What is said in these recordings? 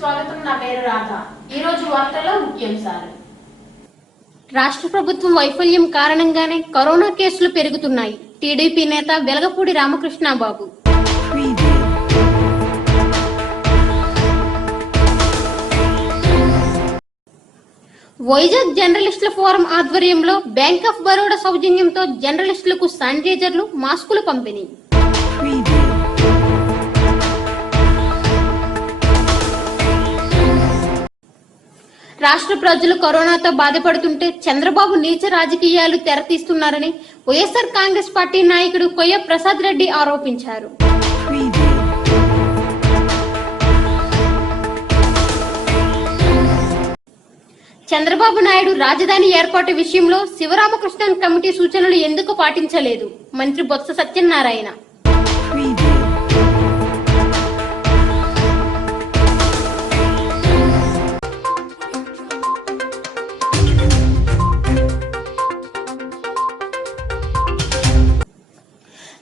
స్వాగతం. నా పేరు రాధ. ఈ రోజు వార్తల్లో ముఖ్యాంశాలు. రాష్ట్ర ప్రభుత్వం వైఫల్యం కారణంగానే కరోనా కేసులు పెరుగుతున్నాయి. టీడీపీ నేత వెలగపూడి రామకృష్ణబాబు. వైజాగ్ జర్నలిస్టుల ఫోరం ఆధ్వర్యంలో బ్యాంక్ ఆఫ్ బరోడా సౌజన్యంతో జర్నలిస్టులకు శానిటైజర్లు, మాస్కులు పంపిణీ. రాష్ట్ర ప్రజలు కరోనాతో బాధపడుతుంటే చంద్రబాబు నీచ రాజకీయాలు తెరతీస్తున్నారని వైఎస్ఆర్ కాంగ్రెస్ పార్టీ నాయకుడు కొయ్య ప్రసాద్ రెడ్డి ఆరోపించారు. చంద్రబాబు నాయుడు రాజధాని ఏర్పాటు విషయంలో శివరామకృష్ణన్ కమిటీ సూచనలు ఎందుకు పాటించలేదు? మంత్రి బొత్స సత్యనారాయణ.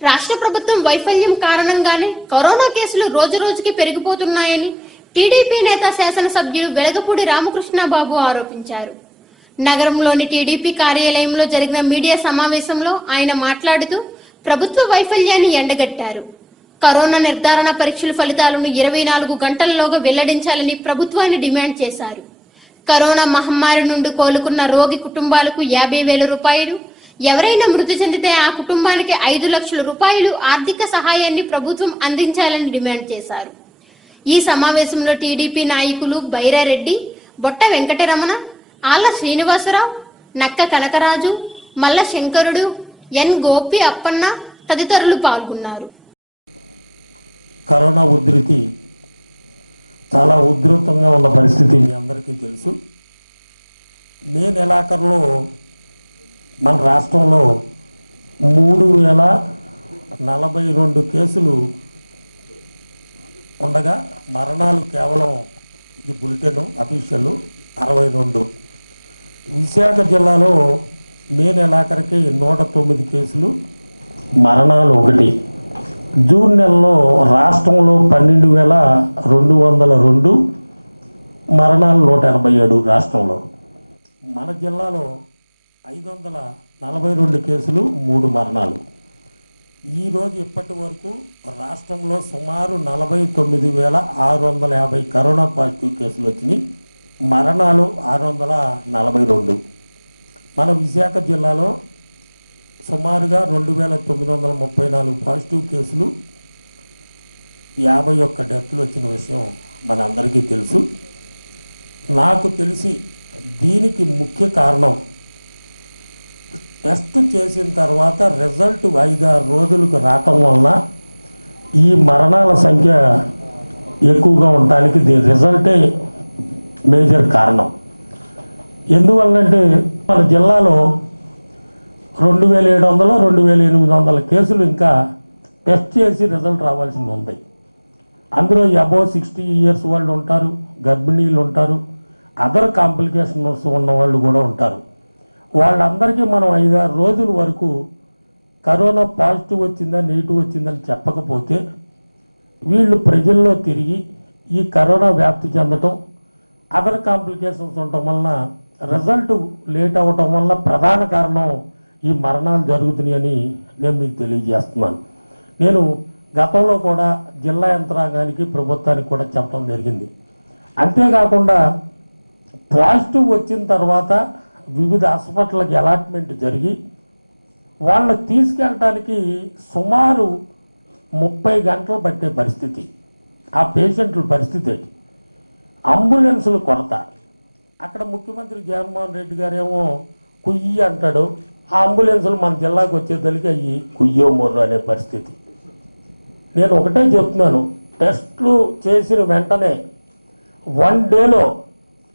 రాష్ట్ర ప్రభుత్వం వైఫల్యం కారణంగానే కరోనా కేసులు రోజు రోజుకి పెరిగిపోతున్నాయని టీడీపీ నేత శాసనసభ్యులు వెలగపూడి రామకృష్ణబాబు ఆరోపించారు. నగరంలోని టీడీపీ కార్యాలయంలో జరిగిన మీడియా సమావేశంలో ఆయన మాట్లాడుతూ ప్రభుత్వ వైఫల్యాన్ని ఎండగట్టారు. కరోనా నిర్ధారణ పరీక్షల ఫలితాలను 24 గంటల్లోగా వెల్లడించాలని ప్రభుత్వాన్ని డిమాండ్ చేశారు. కరోనా మహమ్మారి నుండి కోలుకున్న రోగి కుటుంబాలకు 50,000 రూపాయలు, ఎవరైనా మృతి చెందితే ఆ కుటుంబానికి 5 లక్షల రూపాయలు ఆర్థిక సహాయాన్ని ప్రభుత్వం అందించాలని డిమాండ్ చేశారు. ఈ సమావేశంలో టీడీపీ నాయకులు బైరారెడ్డి, బొట్ట వెంకటరమణ, ఆళ్ల శ్రీనివాసరావు, నక్క కనకరాజు, మల్ల శంకరుడు, ఎన్ గోపి అప్పన్న తదితరులు పాల్గొన్నారు. కరోనా ఉధృతి చాలా ఉధృతంగా ఉన్న పరిస్థితి మీ అందరికీ తెలుసు. మే నెలాఖరులో మన రాష్ట్రంలో 3,042 కేసులు ఉండగా మరణాలు కేవలం, ఇది బులెటిన్ అఫీషియల్, 62. విశాఖ జిల్లాలో మే నెలాఖరికి 109 కేసులు, మరణాలు 1. జూన్ నెలలో రాష్ట్రంలో 12,202, మరణాలు 187 రాష్ట్రంలో. మన జిల్లాలో 542 కేసులు, 3 మరణాలు. ఈరోజు ఇప్పటి వరకు రాష్ట్రంలో సుమారు 49,650 కరోనా పాజిటివ్ కేసులు వచ్చినాయి, మరణాలు 642. మన విశాఖ జిల్లాలో సుమారుగా 2,934 పాజిటివ్ కేసులు, 51 డెత్లు వచ్చిన విషయం మనందరికీ తెలుసు. నాకు తెలిసి దీనికి ముఖ్య కారణం టెస్ట్ చేసిన తర్వాత రిజల్ట్ 5-6 రోజులకు రావటం వలన ఈ మరణాల సంఖ్య ఎక్కువగా ఉండడానికి దీని రిజల్టే మేజర్ కారణం. ఎందువల్లంటే మన జిల్లాలో 2,700, 2,800 కేసులు ఇంకా టెస్ట్ చేసి రిజల్ట్ రావాల్సి ఉంది. అందులో అబౌవ్ 60 ఇయర్స్ వాళ్ళు ఉంటారు, గర్భిణీలు ఉంటారు, అదర్ కాంప్లికేషన్స్ ఉన్న వాళ్ళు కూడా ఉంటారు. వాళ్ళందరికీ మనం 5-6 రోజుల వరకు కరోనా పాజిటివ్ వచ్చిందా నెగిటివ్ వచ్చిందని చెప్పకపోతే వీళ్ళు ప్రజల్లో తిరిగి ఈ కరోనా వ్యాప్తి చెందటం, అదర్ కాంప్లికేషన్స్ ఉండటం వలన రిజల్ట్ లేట్ అవ్వటం వల్ల ప్రధాన కారణం ఈ మరణాలు జరుగుతున్నాయని నేను మీకు తెలియజేస్తున్నాను. నేను గతంలో కూడా జిల్లా యంత్రాంగానికి, ప్రభుత్వానికి కూడా చెప్పడం జరిగింది. అంతేకాకుండా పాజిటివ్ వచ్చిన తర్వాత వివిధ హాస్పిటల్కి అలాట్మెంట్ జరిగి వాళ్ళని తీసుకెళ్ళటానికి సుమారు 30 గంటలు పట్టే పరిస్థితి. ఆ పేషెంట్ల పరిస్థితి ఏంటి? అంబులెన్సుల కొరత. అక్కడ ముఖ్యమంత్రి జగన్మోహన్ రెడ్డి గారేమో కుయ్యి అంటాడు, ఆ అంబులెన్సులు మన జిల్లాకు వచ్చేసరికి అయ్యి కుయ్యో మొర్రో అనే పరిస్థితి. నేను ఒకటే చెప్తున్నాను, టెస్టులు చేసిన వెంటనే 1 డేలో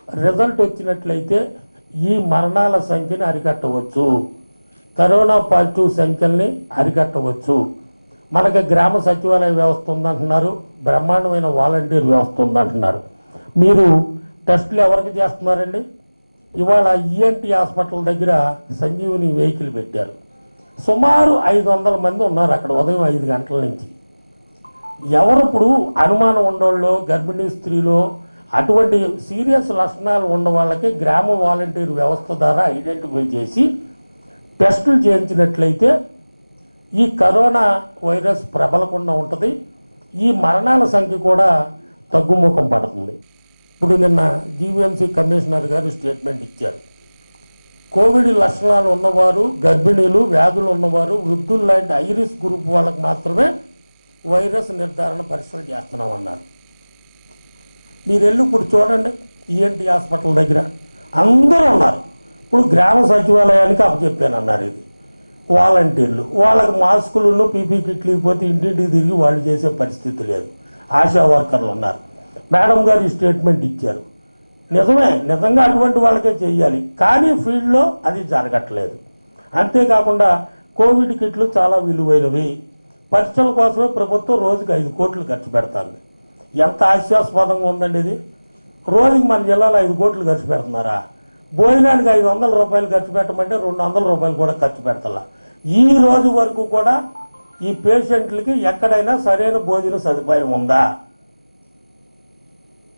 రిజల్ట్ వచ్చినట్లయితే ఈ మరణాల సంఖ్యని అరికట్టవచ్చు, కరోనా పాజిటివ్ సంఖ్యల్ని అరికట్టవచ్చు. మనకు గ్రామ సచివాలయ వ్యవస్థ ఉందంటున్నారు, బ్రహ్మాండమైన వాలంటీర్ వ్యవస్థ ఉందంటున్నారు. మీరు టెస్టులు ఎవరికి చేస్తున్నారండి? ఇవాళ ఈఎన్టీ హాస్పిటల్ దగ్గర సంజీవని వెహికల్ పెట్టారు. సుమారు 500 మంది ఉన్నారు అక్కడ ఉదయం 5 గంటల నుంచి. ఎవరిప్పుడు అనుమానం ఉండోళ్ళు, గర్భిణీ స్త్రీలో, అటువంటి సీరియస్ లక్షణాలు ఉన్న వాళ్ళకి గ్రామ వాలంటీర్ వ్యవస్థ ద్వారా ఐడెంటిఫై చేసి టెస్టులు చేయించినట్లయితే ఈ కరోనా వైరస్ ప్రబలకుండా ఉంటుంది, ఈ మరణాల సంఖ్య కూడా తగ్గుముఖం పడుతుంది. ఇప్పుడు నిన్న జీవీఎంసీ కమిషనర్ గారు స్టేట్మెంట్ ఇచ్చారు. కోవిడ్ లక్షణాలు ఉన్నవారు, గర్భిణీలు, వ్యాధులు ఉన్నవారు, వృద్ధులు లాంటి ఐరిస్ గ్రూప్ వాళ్ళకి మాత్రమే వైరస్ నిర్ధారణ పరీక్షలు చేస్తున్నామన్నారు. మీరు వెళ్ళి ఇప్పుడు చూడండి, ఈఎన్టీ హాస్పిటల్ దగ్గర అందరూ ఉన్నారు. ఇప్పుడు గ్రామ సచివాలయానికి అప్పచెప్పానన్నారు. ఇది వాలంటీర్లు, వాళ్ళకి మాస్కులను పీపీ కిట్లు ఇవ్వకపోతే ఇంటింటికి తిరిగి వాళ్ళు చేసే పరిస్థితి లేదు. ఆశా వర్కర్లు ఉన్నారు. మేడం గారు ఈ స్టేట్మెంట్ ఇచ్చారు. నిజమే, నిజంగా అటువంటి వాళ్ళకే చేయాలి, కానీ ఫీల్డ్లో అది జరగట్లేదు. అంతేకాకుండా కోవిడ్ కిట్లు చాలా విలువైనవి. పరీక్షల కోసమే ప్రభుత్వం రోజుకి 5 కోట్లు ఖర్చు పెడుతుంది. ఎంత హాస్యాస్పదంగా ఉందండి ఇది. రోజుకి మన జిల్లాలో 5 కోట్లు ఖర్చు పెడుతున్నారా? భోజనానికి 500 రూపాయలు ఖర్చు పెట్టమంటే 200 రూపాయలు కూడా ఖర్చు పెడతలా. ఈ రోజు వరకు కూడా ఈ పేషెంట్లకి ఎక్కడైనా సరైన భోజన సదుపాయం ఉందా?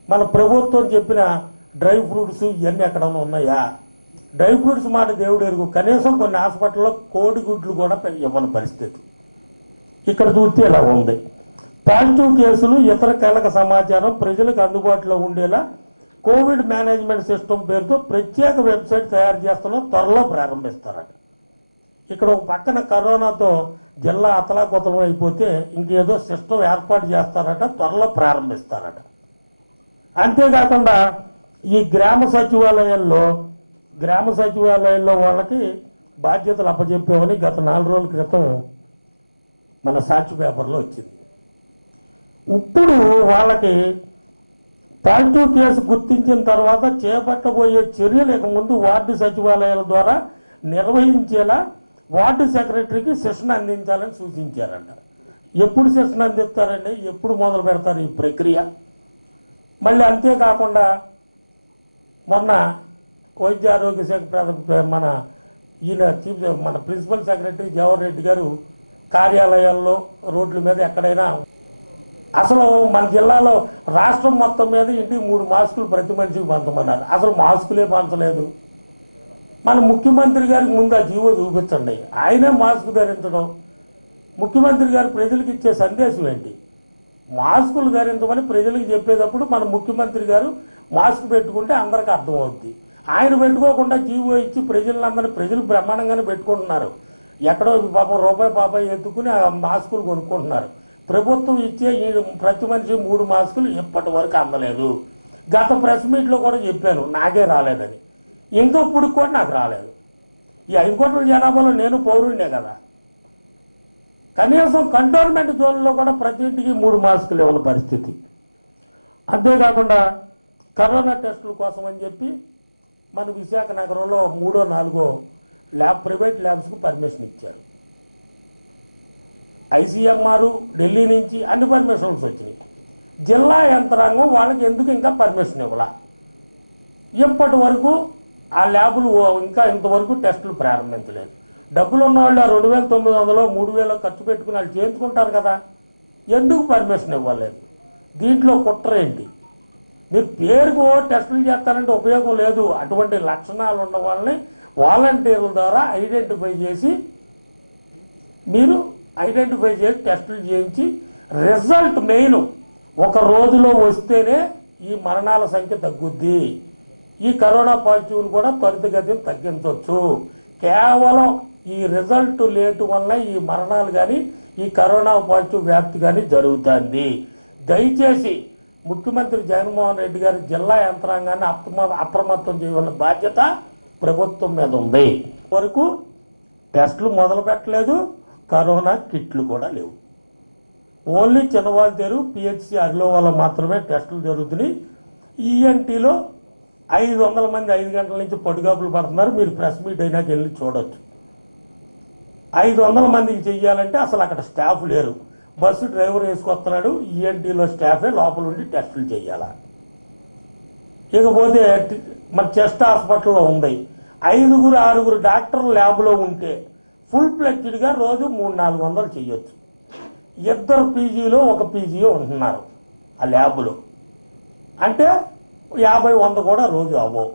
మన ప్రభుత్వం చెప్పిన డ్రై ఫ్రూట్స్ ఇవన్నీ ఎక్కడన్నా ఉన్నాయా? డ్రై ఫ్రూట్స్ మాట దేవుడు ఎరుగు. కనీసం కొన్ని హాస్పిటల్లో కోడిగుడ్లు కూడా ఇవ్వని పరిస్థితి. ఇక్కడ చూస్తే ఇలా ఉంది. పాజిటివ్ కేసులు, ఇతర కీలక సమాచారం ప్రజలకు అందుబాటులో ఉండేలా కోవిడ్ మేనేజ్మెంట్ సిస్టమ్ పేరుతో ప్రత్యేక వెబ్సైట్ తయారు చేస్తున్న త్వరలో ప్రారంభిస్తారట. ఇక్కడ ఒక పక్కన కరోనాతో జిల్లా అతలాకుతలం అయిపోతే ఇంకేదో సిస్టమ్ ఏర్పాటు చేస్తారట, త్వరలో ప్రారంభిస్తారట. అంతేకాకుండా ఈ గ్రామ సచివాలయాల్లో వాళ్ళకి బాధ్యతలు అప్పచెప్పామని గత 4 రోజుల క్రితం మన సాక్షి పేపర్లో వచ్చింది. ఇప్పుడు వాళ్ళకి పాజిటివ్ కేసు గుర్తించిన తర్వాత చేపట్టబోయే చర్యలు ఇక ముందు వార్డు సచివాలయాల ద్వారా నిర్వహించేలా వార్డు సెక్రటరీకి శిక్షణ అందించాలని సూచించారంట. ఎప్పుడు శిక్షణ అందిస్తారండి? ఎప్పుడు మొదలు పెడతారు ఈ ప్రక్రియ? మళ్ళీ అంతేకాకుండా మొన్న వైద్య ఆరోగ్య శాఖ మన ప్రిన్సిపల్ సెక్రటరీ జవహర్ రెడ్డి గారు కార్యాలయాల్లో, రోడ్ల మీద ఎక్కడైనా, అసలు మన జిల్లాలో రాష్ట్రం మొత్తం మీద ఇంటికి 3 మాస్కులు ప్రతి మనిషికి పంచమన్నారు. అసలు మాస్కులే పంచలేదు. మన ముఖ్యమంత్రి గారికి ముందు ఆ జీవో చూపించండి. ఆయనే మాస్క్ ధరించడం. ముఖ్యమంత్రి గారు ప్రజలకు ఇచ్చే సందేశం ఏంటి? మాస్కులు ధరించమని ప్రజలకు చెప్పేటప్పుడు మన ముఖ్యమంత్రి గారు మాస్క్ పెట్టుకుంటే అందరికీ అర్థమవుద్ది. ఆయన పెట్టుకోకుండా జీవో ఇచ్చి ప్రజలు బ్రహ్మాండంగానే పెట్టుకుంటున్నారు. ఎక్కడో పాపం రూపాయి ఎత్తుకుని ఆ మాస్కులు కొనుక్కుంటున్నారు. ప్రభుత్వం ఇచ్చే ప్రతి మనిషి 3 మాస్కులు ఇప్పటి వరకు అందలేదు. గత ప్రెస్ మీట్లో కూడా చెప్పాను, నాకే రాలేదని. ఇంకా ఇప్పుడు కూడా నాకు రాలేదు. ఈ 5 కోట్ల జనాభాలో నేను పౌరుడినే కదా. కనీసం కంటోన్మెంట్ జోన్లో కూడా ప్రతి ఇంటికి 3 మాస్కులు ఇవ్వని పరిస్థితి. అంతేకాకుండా కరోనా టెస్టుల కోసం అని చెప్పి మన విశాఖ నగరంలో 3ో 4ో ప్రైవేట్ ల్యాబ్స్కి పర్మిషన్ ఇచ్చారు. ICMR ఢిల్లీ నుంచి అన్ని పర్మిషన్స్ వచ్చినాయి. జిల్లా యంత్రాంగం వాళ్ళకి ఎందుకు ఇంకా పర్మిషన్ ఇవ్వాల? ఇప్పటి వరకు ఆ ల్యాబులు ఇంకా ఇంతవరకు టెస్టులు ప్రారంభించలేదు. డబ్బులు ఉన్నవాళ్ళు 2,900 3,000 ఖర్చు పెట్టుకుని వాళ్ళు చేయించుకుంటారు కదా, ఎందుకు పర్మిషన్ ఇవ్వలేదు? దీంట్లో కుట్ర ఏంటి? మీరు పేరుకు టెస్టులు చేస్తారంటే ఉపయోగం లేదు. అటువంటి లక్షణాలు ఉన్న వాళ్ళని వాలంటీర్ల ద్వారా ఐడెంటిఫై చేసి టెస్టులు చేయించి రిజల్ట్ మెయిన్ 1 రోజులో వస్తేనే ఈ మరణాల సంఖ్య తగ్గుద్ది. ఈ కరోనా పాజిటివ్ని కూడా త్వరితగతిని తగ్గించవచ్చు. కేవలం ఈ రిజల్ట్ లేటు వల్ల ఈ మరణాలు కానీ ఈ కరోనా పాజిటివ్ వ్యాప్తి కానీ జరుగుతుంది. దయచేసి ముఖ్యమంత్రి జగన్మోహన్ రెడ్డి గారి జిల్లా యంత్రాంగాన్ని అప్రమత్తం చేయవలసిన బాధ్యత ప్రభుత్వం మీద ఉంది. వరకు టెస్టులు మొదలు పెట్టలేదు, కరోనా కిట్లు కూడా లేవు. ఓన్లీ చిన్నవాళ్ళతేరు PHC అరిలో వల్ల మాత్రమే టెస్టులు జరుగుతున్నాయి. ENTలో 500 మంది 5 గంటల నుంచి పడుగాపులు పడుతున్నారు. మీరు ప్రెస్ మీట్ అయినాక వెళ్ళి చూడొచ్చు. 500 మందికి చెయ్యాలంటే అసలు అక్కడ స్టాఫ్ లేరు. Bus driver వేసుకొస్తున్నాడు. ENTలో స్టాఫే లోపల ఉండి టెస్టులు చేయాలా. ఇకపోతే మన చెస్ట్ హాస్పిటల్లో ఉంది. 5-6 డాక్టర్లు ల్యాబ్లో ఉంటే ఫుల్ ఫ్లెడ్జ్డ్గా రోజు 300-400 చేయొచ్చు. 2 PGలో 1 PGO ఉంటున్నారు ఆ ల్యాబ్లో. అంటే 50-100 కూడా రోజు అవ్వవు.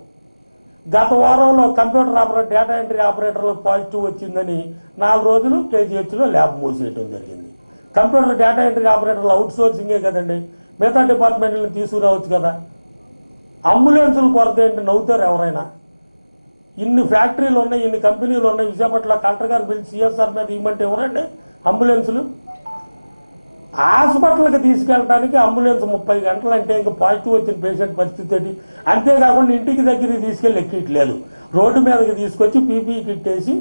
గత వారంలో కంప్యూటర్ ఆపరేటర్ డేటా ఎంట్రీ ఆపరేటర్లకు పాజిటివ్ వచ్చిందని 4 రోజులు కేజీహెచ్లో ల్యాబ్ మూసేయడం జరిగింది. కంప్యూటర్ డేటా ఎంట్రీ ఆపరేటర్లు అవుట్ సోర్సింగే కదండి, మిగతా డిపార్ట్మెంట్లను తీసుకురావచ్చు కదా. అంబులెన్సుల కొరత ఏంటి, నవ్వుతారు ఎవరైనా. ఇన్ని ఫ్యాక్టరీలు ఉన్నాయి, ఇన్ని కంపెనీలు ఉన్నాయి, విశాఖపట్నంలో కలెక్టర్ గారు బిల్ సిఎస్ఆర్ మీద ఇవ్వమంటే ఎవరండి అంబులెన్సులు? హాస్పిటల్కి తీసుకెళ్ళడానికి అంబులెన్స్ 30 గంటలు అంటే ఇంకా పాజిటివ్ వచ్చిన పేషెంట్ పరిస్థితి ఏంటి? అంతేకాకుండా ఇంటికి దగ్గరికి తీసుకెళ్ళి ఎక్కిట్లేదు, రోడ్డు మీదకి తీసుకొచ్చి పీపీఈ కిట్ వేసి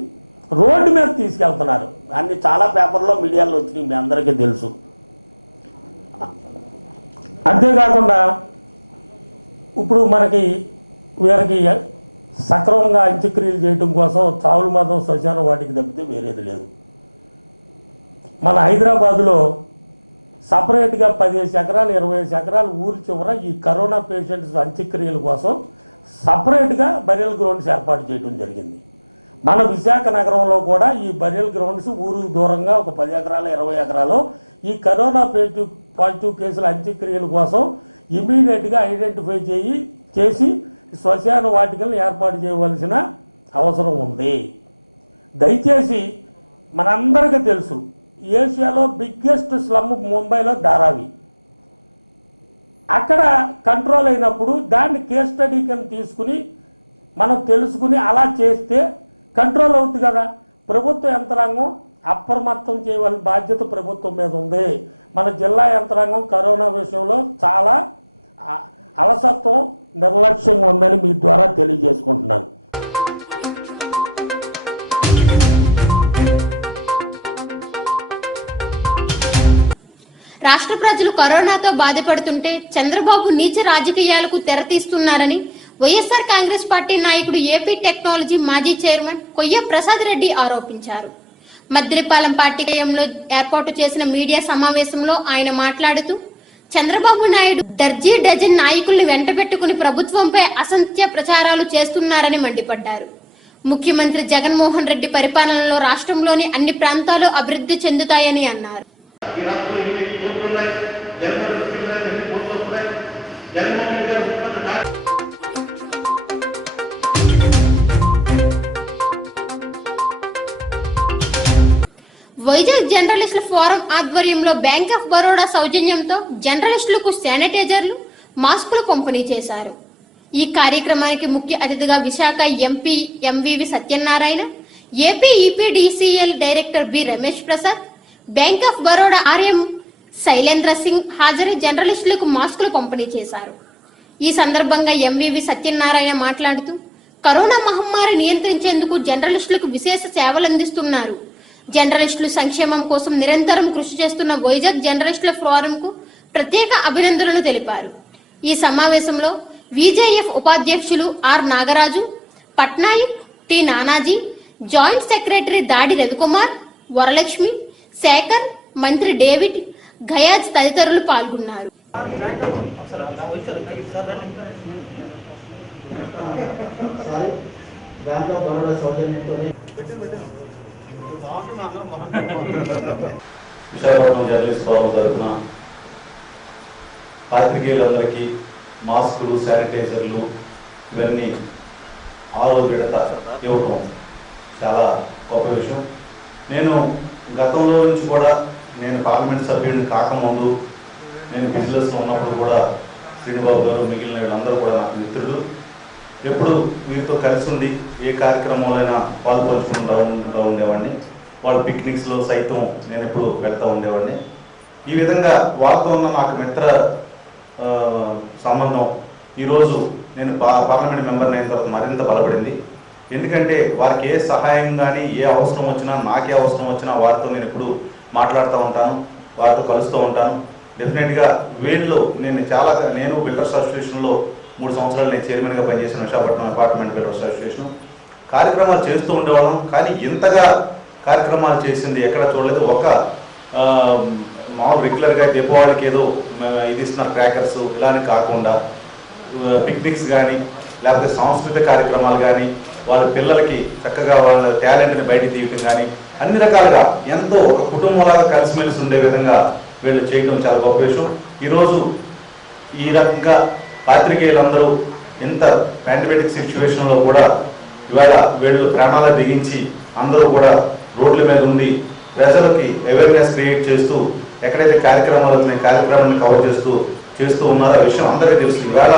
రోడ్డు మీద తీసుకెళ్తున్నారు. అన్ని చాలా పేపర్లో మీడియాలో వచ్చినాయి, మీ అందరికీ తెలుసు. అంతేకాకుండా ఇప్పుడు మనకి వీరికి సక్రమంగా అంత్యక్రియలు చేయడం కోసం చావుల మాత్రం శ్మశాన వాటికి తప్పితే వేరేది లేదు. మన హైదరాబాదులో సపరేట్గా 15 ఎకరాలు 25 ఎకరాలు ఊరి చివర ఈ కరోనా పేషెంట్స్ అంత్యక్రియల కోసం సపరేట్గా బరియల్ గ్రౌండ్స్ ఏర్పాటు చేయడం జరిగింది. మన విశాఖ నగరంలో కూడా ఈ బరియల్ గ్రౌండ్స్ ఊరికి దూరంగా ఒక 10 ఎకరాలు 20 ఎకరాలు ఈ కరోనా పాజిటివ్ కేసుల అంత్యక్రియల కోసం ఇమీడియట్గా ఐడెంటిఫై చేసి శ్మశాన వాటికలను ఏర్పాటు చేయవలసిన అవసరం ఉంది. దయచేసి మనందరికీ తెలుసు, ఏషియాలో బిగ్గెస్ట్ స్లమ్ ముంబైలో ధారావి. అక్కడ కంట్రోల్ అయినప్పుడు దాన్ని కేస్ స్టడీ కింద తీసుకుని మనం తెలుసుకుని అలా చేస్తే కంట్రోల్ అవుతుంది కదా. ప్రభుత్వ యంత్రాంగం అప్రమత్తం చేయవలసిన బాధ్యత ప్రభుత్వం మీద ఉంది. మన జిల్లా యంత్రాంగం కరోనా విషయంలో చాలా అలసత్వం నిర్లక్ష్యంగా ఉందని మీ ద్వారా తెలియజేసుకుంటున్నాను. రాష్ట్ర ప్రజలు కరోనాతో బాధపడుతుంటే చంద్రబాబు నీచ రాజకీయాలకు తెరతీస్తున్నారని వైఎస్ఆర్ కాంగ్రెస్ పార్టీ నాయకుడు ఏపీ టెక్నాలజీ మాజీ చైర్మన్ కొయ్య ప్రసాద్ రెడ్డి ఆరోపించారు. మద్దిలపాలెం పార్టీలో ఏర్పాటు చేసిన మీడియా సమావేశంలో ఆయన మాట్లాడుతూ చంద్రబాబు నాయుడు దర్జీ డజన్ నాయకుల్ని వెంటబెట్టుకుని ప్రభుత్వంపై అసత్య ప్రచారాలు చేస్తున్నారని మండిపడ్డారు. ముఖ్యమంత్రి జగన్మోహన్ రెడ్డి పరిపాలనలో రాష్ట్రంలోని అన్ని ప్రాంతాలు అభివృద్ధి చెందుతాయని అన్నారు. వైజాగ్ జర్నలిస్టుల ఫోరం ఆధ్వర్యంలో బ్యాంక్ ఆఫ్ బరోడా సౌజన్యంతో జర్నలిస్టులకు శానిటైజర్లు, మాస్కులు పంపిణీ చేశారు. ఈ కార్యక్రమానికి ముఖ్య అతిథిగా Visakha MP MVV Satyanarayana, AP EPDCL director B Ramesh Prasad, bank of Baroda RM Shailendra Singh హాజరై జర్నలిస్టులకు మాస్కులు పంపిణీ చేశారు. ఈ సందర్భంగా ఎంవివి సత్యనారాయణ మాట్లాడుతూ కరోనా మహమ్మారి నియంత్రించేందుకు జర్నలిస్టులకు విశేష సేవలందిస్తున్నారు. జర్నలిస్టుల సంక్షేమం కోసం నిరంతరం కృషి చేస్తున్న వైజాగ్ జర్నలిస్టుల ఫోరంకు ప్రత్యేక అభినందనలు తెలిపారు. ఈ సమావేశంలో విజేఎఫ్ ఉపాధ్యక్షులు R Nagaraju, Patnaik, T Nanaji, joint secretary Dadi Ravikumar, Varalakshmi, Shekhar, మంత్రి డేవిడ్, గయాజ్ తదితరులు పాల్గొన్నారు. విశాఖపట్నం జర్నలిస్ట్ ఫోరం తరఫున పాత్రికేయులందరికీ మాస్కులు, శానిటైజర్లు ఇవన్నీ ఆరో విడత ఇవ్వటం చాలా గొప్ప విషయం. నేను గతంలో నుంచి కూడా నేను పార్లమెంట్ సభ్యుడిని కాకముందు నేను బిజినెస్లో ఉన్నప్పుడు కూడా శ్రీనిబాబు గారు మిగిలిన వీళ్ళందరూ కూడా నాకు మిత్రులు. ఎప్పుడు వీరితో కలిసి ఉండి ఏ కార్యక్రమంలో పాలు పంచుకుంటూ ఉండేవాడిని. వాళ్ళ పిక్నిక్స్లో సైతం నేను ఎప్పుడు వెళ్తూ ఉండేవాడిని. ఈ విధంగా వాళ్ళతో ఉన్న నాకు మిత్ర సంబంధం ఈరోజు నేను పార్లమెంట్ మెంబర్ని అయిన తర్వాత మరింత బలపడింది. ఎందుకంటే వారికి ఏ సహాయం కానీ ఏ అవసరం వచ్చినా, నాకే అవసరం వచ్చినా వారితో నేను ఎప్పుడు మాట్లాడుతూ ఉంటాను, వారితో కలుస్తూ ఉంటాను. డెఫినెట్గా వీళ్ళు నేను బిల్డర్స్ అసోసియేషన్లో 3 సంవత్సరాలు నేను చైర్మన్గా పనిచేసిన విశాఖపట్నం అపార్ట్మెంట్ బిల్డర్స్ అసోసియేషన్ కార్యక్రమాలు చేస్తూ ఉండేవాళ్ళం. కానీ ఇంతగా కార్యక్రమాలు చేసింది ఎక్కడ చూడలేదు. ఒక మామూలు రెగ్యులర్గా దీపావళికి ఏదో ఇది ఇస్తున్నారు క్రాకర్స్ ఇలానే కాకుండా పిక్నిక్స్ కానీ లేకపోతే సాంస్కృతిక కార్యక్రమాలు కానీ వాళ్ళ పిల్లలకి చక్కగా వాళ్ళ టాలెంట్ని బయటికి తీయటం కానీ అన్ని రకాలుగా ఎంతో ఒక కుటుంబంలాగా కలిసిమెలిసి ఉండే విధంగా వీళ్ళు చేయడం చాలా గొప్ప విషయం. ఈరోజు ఈ రకంగా పాత్రికేయులందరూ ఇంత పాండమిక్ సిచ్యువేషన్లో కూడా ఇవాళ వీళ్ళు ప్రాణాలు దిగించి అందరూ కూడా రోడ్ల మీద ఉండి ప్రజలకి అవేర్నెస్ క్రియేట్ చేస్తూ ఎక్కడైతే కార్యక్రమాన్ని కవర్ చేస్తూ ఉన్నారో ఆ విషయం అందరికీ తెలుసు. ఇవాళ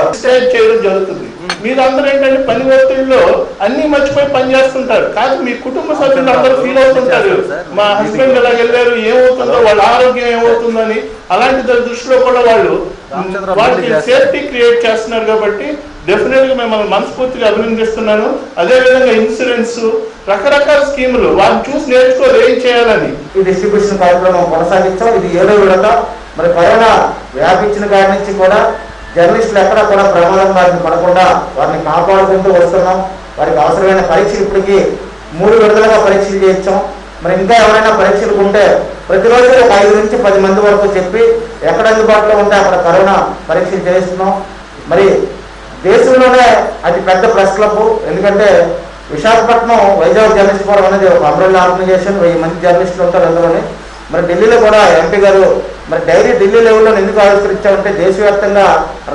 చేయడం జరుగుతుంది. మీరందరూ ఏంటంటే పని ఒత్తిడిలో అన్ని మర్చిపోయి పని చేస్తుంటారు. కాదు మీ కుటుంబ సభ్యులు అందరూ ఫీల్ అవుతుంటారు, మా హస్బెండ్ ఎలా వెళ్ళారు, ఏమవుతుందో, వాళ్ళ ఆరోగ్యం ఏమవుతుందని. అలాంటి దృష్టిలో కూడా వాళ్ళకి సేఫ్టీ క్రియేట్ చేస్తున్నారు. కాబట్టి డెఫినెట్ గా మిమ్మల్ని మనస్ఫూర్తిగా అభినందిస్తున్నాను. అదేవిధంగా ఇన్సూరెన్స్, రకరకాల స్కీములు వాళ్ళని చూసి నేర్చుకోవాలి ఏం చేయాలని. ఈ డిస్ట్రిబ్యూషన్ కార్యక్రమం కొనసాగించాం. ఇది 7వ విడత. మరి కరోనా వ్యాపించిన కాడి నుంచి కూడా జర్నలిస్టులు ఎక్కడా కూడా ప్రమాదం బారిన పడకుండా వారిని కాపాడుకుంటూ వస్తున్నాం. వారికి అవసరమైన పరీక్షలు ఇప్పటికీ 3 విడతలుగా పరీక్షలు చేయించాం. మరి ఇంకా ఎవరైనా పరీక్షలు ఉంటే ప్రతిరోజు ఒక 5 నుంచి 10 మంది వరకు చెప్పి ఎక్కడ అందుబాటులో ఉంటే అక్కడ కరోనా పరీక్షలు చేయిస్తున్నాం. మరి దేశంలోనే అతి పెద్ద ప్రెస్ క్లబ్. ఎందుకంటే విశాఖపట్నం వైజాగ్ జర్నలిస్ట్ ఫోరం అనేది ఒక అంబ్రెల్లా ఆర్గనైజేషన్. 1000 మంది జర్నలిస్టులు ఉంటారు అందులోనే. మరి ఢిల్లీలో కూడా ఎంపీ గారు మరి డైరీ ఢిల్లీ లెవెల్లో ఎందుకు ఆవిష్కరించామంటే దేశవ్యాప్తంగా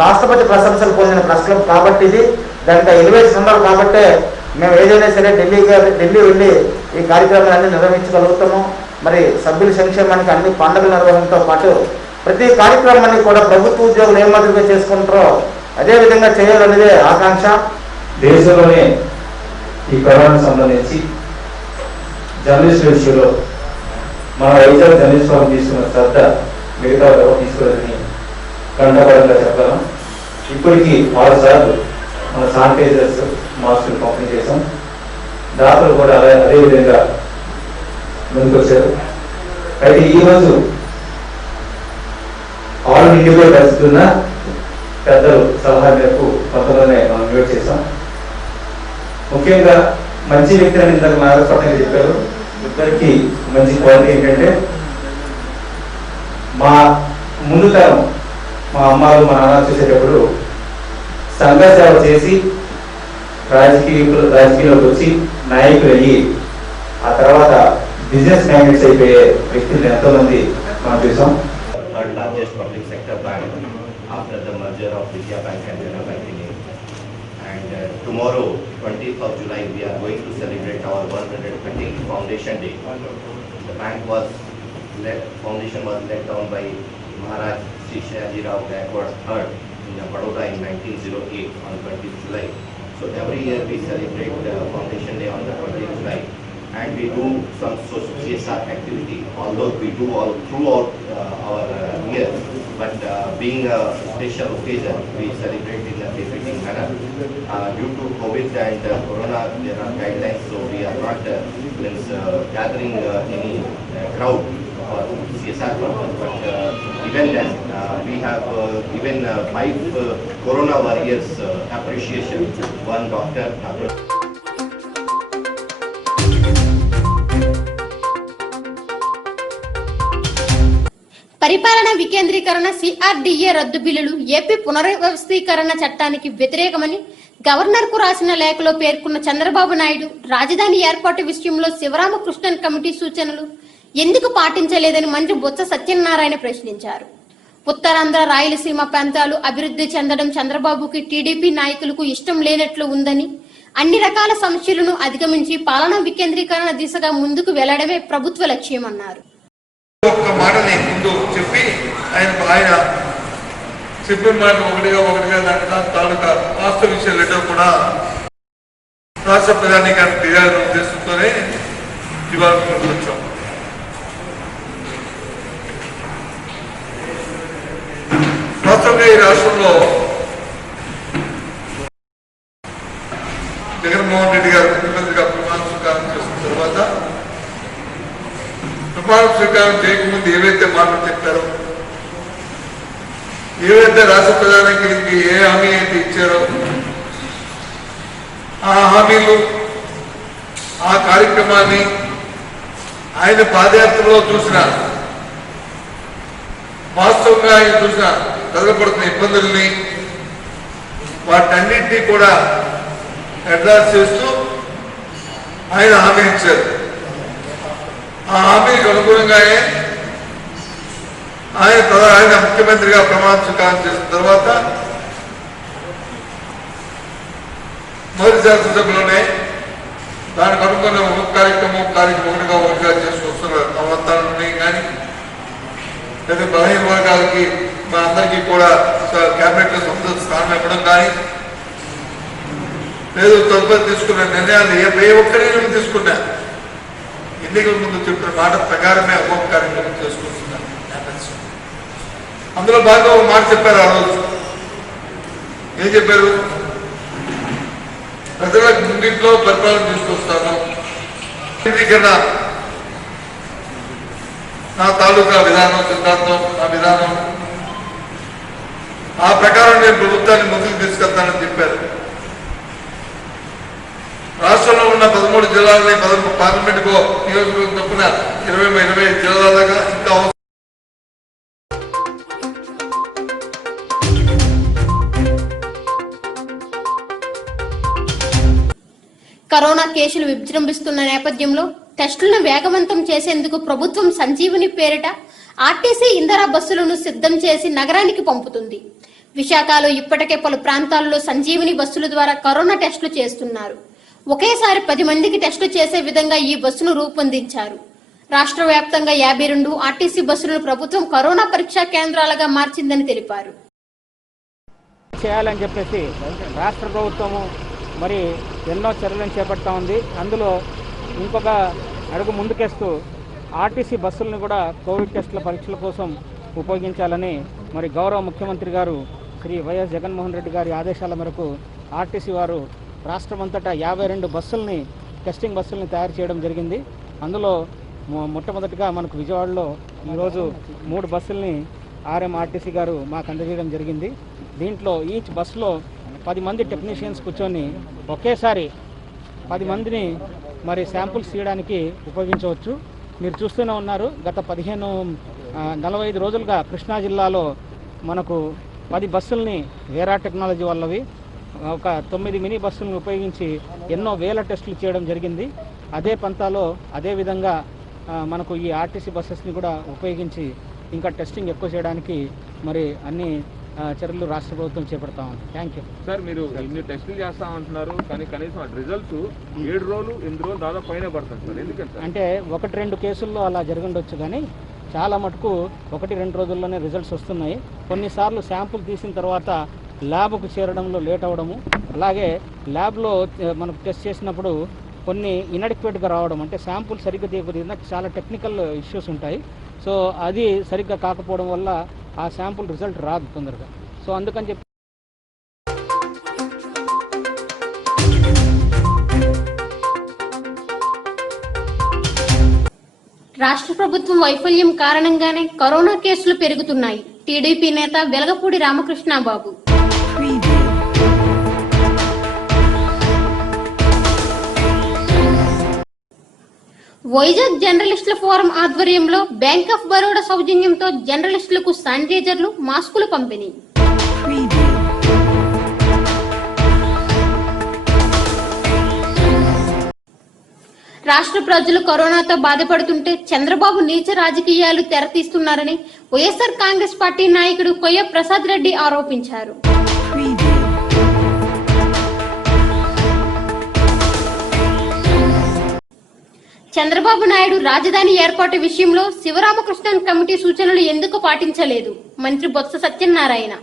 రాష్ట్రపతి ప్రశంసలు పొందిన ప్రెస్ క్లబ్ కాబట్టి ఇది దానికి ఎలివేషన్ ఉండాలి. కాబట్టి మేము ఏదైనా సరే ఢిల్లీ వెళ్ళి ఈ కార్యక్రమాలన్నీ నిర్వహించగలుగుతాము. మరి సభ్యుల సంక్షేమానికి అన్ని పండుగల నిర్వహణతో పాటు ప్రతి కార్యక్రమాన్ని కూడా ప్రభుత్వ ఉద్యోగులు ఏ మాదిరిగా చేసుకుంటారో అదేవిధంగా చేయాలనేదే ఆకాంక్ష. దేశంలోనే ఈ కరోనా సంబంధించి జర్నలిస్టుల విషయంలో మన వైజాగ్ జర్నలిస్ట్ ఫోరం తీసుకున్న శ్రద్ధ మిగతా తీసుకోవాలని కంటపడంగా చెప్పగలం. ఇప్పటికీ 6 సార్లు మన శానిటైజర్స్, మాస్కులు పంపిణీ చేసాం. దాతలు కూడా అదేవిధంగా ముందుకొచ్చారు. అయితే ఈరోజు ఆల్ ఇండియా కలుస్తున్న పెద్దలు సలహా మేరకు కొంతమంది మనం మ్యూట్ చేసాం. ముఖ్యంగా మంచి వ్యక్తి అని ఇందాక నాగస్పష్టంగా చెప్పారు. ఇద్దరికి మంచి క్వాలిటీ ఏంటంటే మా ముందు తరం మా అమ్మాలు మా నాన్న చేసేటప్పుడు సంఘ సేవ చేసి రాజకీయంలోకి వచ్చి నాయకులు అయ్యి ఆ తర్వాత బిజినెస్ మ్యాగ్నెట్స్ అయిపోయే వ్యక్తులు ఎంతోమంది మనం చూసాం. Third largest public sector bank after the merger of Vidya Bank and Canara Bank in India. And tomorrow, 20th of July, we are going to celebrate our 120th Foundation Day. The foundation was led down by Maharaj Sri Shayaji Rao Gaikwad III in Baroda in 1908 on 20th July. So every year we celebrate Foundation Day on the 20th July. And we do some CSR activity, although we do all throughout our year. But being a special occasion, we celebrate in a befitting manner. Due to COVID and Corona, there are guidelines, so we are not gathering any crowd for CSR purpose. But even then, we have given 5 Corona warriors appreciation. One doctor. పరిపాలన వికేంద్రీకరణ CRDA రద్దు బిల్లులు AP పునర్వ్యవస్థీకరణ చట్టానికి వ్యతిరేకమని governor కు రాసిన లేఖలో పేర్కొన్న చంద్రబాబు నాయుడు రాజధాని ఏర్పాటు విషయంలో శివరామకృష్ణన్ కమిటీ సూచనలు ఎందుకు పాటించలేదని మంత్రి బొత్స సత్యనారాయణ ప్రశ్నించారు. ఉత్తరాంధ్ర రాయలసీమ ప్రాంతాలు అభివృద్ధి చెందడం చంద్రబాబుకి టీడీపీ నాయకులకు ఇష్టం లేనట్లు ఉందని, అన్ని రకాల సమస్యలను అధిగమించి పాలనా వికేంద్రీకరణ దిశగా ముందుకు వెళ్లడమే ప్రభుత్వ లక్ష్యమన్నారు. ఒక్క మాటని ముందు చెప్పి ఆయన చెప్పిన మాట ఒకటిగా దాని తాలూకా వాస్తవ విషయం లెటర్ కూడా రాష్ట్ర ప్రధాని గారికి తెలియాలనే ఉద్దేశంతోనే ఇవాళ వచ్చాం. వాస్తవంగా ఈ రాష్ట్రంలో జగన్మోహన్ రెడ్డి గారు ముఖ్యమంత్రిగా ప్రమాణ స్వీకారం చేసిన తర్వాత ప్రమాణ స్వీకారం చేయకముందు ఏవైతే మాటలు చెప్పారో, ఏవైతే రాష్ట్ర ప్రధానికి ఏ హామీ అయితే ఇచ్చారో ఆ హామీలు ఆ కార్యక్రమాన్ని ఆయన పాదయాత్రలో చూసిన వాస్తవంగా ఆయన చూసిన కలగబడుతున్న ఇబ్బందుల్ని వాటన్నింటినీ కూడా అడ్రస్ చేస్తూ ఆయన హామీ ఇచ్చారు. ఆ హామీకి అనుగుణంగానే ఆయన ముఖ్యమంత్రిగా ప్రమాణ స్వీకారం చేసిన తర్వాత మొదటి శాసనసభలోనే దానికి అనుకున్న కార్యక్రమంగా చేసుకొస్తున్న అవతారాన్ని కానీ లేదా బలహీన వర్గాలకి మా అందరికీ కూడా క్యాబినెట్ లో సంసద్ స్థానం ఇవ్వడం కానీ లేదు తదుపరి తీసుకున్న నిర్ణయాలు ఏ ఒక్కరైనా తీసుకున్నా ఎన్నికల ముందు చెప్పిన మాట ప్రకారమే ఒక్కొక్క కార్యక్రమం చేసుకొస్తున్నారు. అందులో బాగా ఒక మాట చెప్పారు. ఆ రోజు ఏం చెప్పారు? ప్రజలకు ముంగిట్లో పరిపాలన తీసుకొస్తాను, నా తాలూకా విధానం, సిద్ధాంతం, నా విధానం, ఆ ప్రకారం నేను ప్రభుత్వాన్ని ముందుకు తీసుకెళ్తానని చెప్పారు. రాష్ట్రంలో ఉన్న 13 జిల్లాలని 13 పార్లమెంటుకో నియోజకవర్గం తప్పున 20 జిల్లాలుగా ఇంకా కరోనా కేసులు విజృంభిస్తున్న నేపథ్యంలో టెస్టులను వేగవంతం చేసేందుకు ప్రభుత్వం సంజీవని పేరిట ఆర్టీసీ ఇంధన బస్సులను సిద్ధం చేసి నగరానికి పంపుతుంది. విశాఖలో ఇప్పటికే పలు ప్రాంతాల్లో సంజీవని బస్సుల ద్వారా కరోనా టెస్టులు చేస్తున్నారు. ఒకేసారి 10 మందికి టెస్టులు చేసే విధంగా ఈ బస్సును రూపొందించారు. రాష్ట్ర వ్యాప్తంగా 52 ఆర్టీసీ బస్సులను ప్రభుత్వం కరోనా పరీక్షా కేంద్రాలుగా మార్చిందని తెలిపారు. చేయాలని చెప్పేసి రాష్ట్ర ప్రభుత్వము మరి ఎన్నో చర్యలను చేపడతా ఉంది. అందులో ఇంకొక అడుగు ముందుకేస్తూ ఆర్టీసీ బస్సులను కూడా కోవిడ్ టెస్టుల పరీక్షల కోసం ఉపయోగించాలని మరి గౌరవ ముఖ్యమంత్రి గారు శ్రీ వైఎస్ జగన్మోహన్ రెడ్డి గారి ఆదేశాల మేరకు ఆర్టీసీ వారు రాష్ట్రమంతటా 52 బస్సుల్ని టెస్టింగ్ బస్సుల్ని తయారు చేయడం జరిగింది. అందులో మొట్టమొదటిగా మనకు విజయవాడలో ఈరోజు 3 బస్సుల్ని ఆర్ఎంఆర్టీసీ గారు మాకు అందజేయడం జరిగింది. దీంట్లో ఈచ్ బస్సులో 10 మంది టెక్నీషియన్స్ కూర్చొని ఒకేసారి 10 మందిని మరి శాంపుల్స్ తీయడానికి ఉపయోగించవచ్చు. మీరు చూస్తూనే ఉన్నారు, గత 45 రోజులుగా కృష్ణా జిల్లాలో మనకు 10 బస్సుల్ని వేరా టెక్నాలజీ వాళ్ళవి ఒక 9 మినీ బస్సులను ఉపయోగించి ఎన్నో వేల టెస్టులు చేయడం జరిగింది. అదే పంతాలో అదే విధంగా మనకు ఈ ఆర్టీసీ బస్సెస్ని కూడా ఉపయోగించి ఇంకా టెస్టింగ్ ఎక్కువ చేయడానికి మరి అన్ని చర్యలు రాష్ట్ర ప్రభుత్వం చేపడతా ఉంది. Thank you sir. మీరు ఇన్ని టెస్టులు చేస్తామంటున్నారు, కానీ కనీసం రిజల్ట్స్ 7 రోజులు 8 రోజులు దాదాపు పైన పడుతుంది సార్. ఎందుకంటే అంటే 1-2 కేసుల్లో అలా జరగండొచ్చు, కానీ చాలా మటుకు 1-2 రోజుల్లోనే రిజల్ట్స్ వస్తున్నాయి. కొన్నిసార్లు శాంపుల్ తీసిన తర్వాత ల్యాబ్కు చేరడంలో లేట్ అవ్వడము, అలాగే ల్యాబ్లో మనకు టెస్ట్ చేసినప్పుడు కొన్ని ఇన్అడిక్వేట్గా రావడం, అంటే శాంపుల్ సరిగ్గా తీయకపోతే చాలా టెక్నికల్ ఇష్యూస్ ఉంటాయి. సో అది సరిగ్గా కాకపోవడం వల్ల ఆ శాంపుల్ రిజల్ట్ రాదు తొందరగా. సో అందుకని చెప్పి రాష్ట్ర ప్రభుత్వం వైఫల్యం కారణంగానే కరోనా కేసులు పెరుగుతున్నాయి. టీడీపీ నేత వెలగపూడి రామకృష్ణబాబు. వైజాగ్ జర్నలిస్టుల ఫోరం ఆధ్వర్యంలో బ్యాంక్ ఆఫ్ బరోడా సౌజన్యంతో జర్నలిస్టులకు శానిటైజర్లు, మాస్కులు పంపిణీ. రాష్ట్ర ప్రజలు కరోనాతో బాధపడుతుంటే చంద్రబాబు నీచ రాజకీయాలు తెరతీస్తున్నారని వైఎస్ఆర్ కాంగ్రెస్ పార్టీ నాయకుడు కొయ్య ప్రసాద్ రెడ్డి ఆరోపించారు. చంద్రబాబు నాయుడు రాజధాని ఏర్పాటు విషయంలో శివరామకృష్ణన్ కమిటీ సూచనలు ఎందుకు పాటించలేదు? మంత్రి బొత్స సత్యనారాయణ.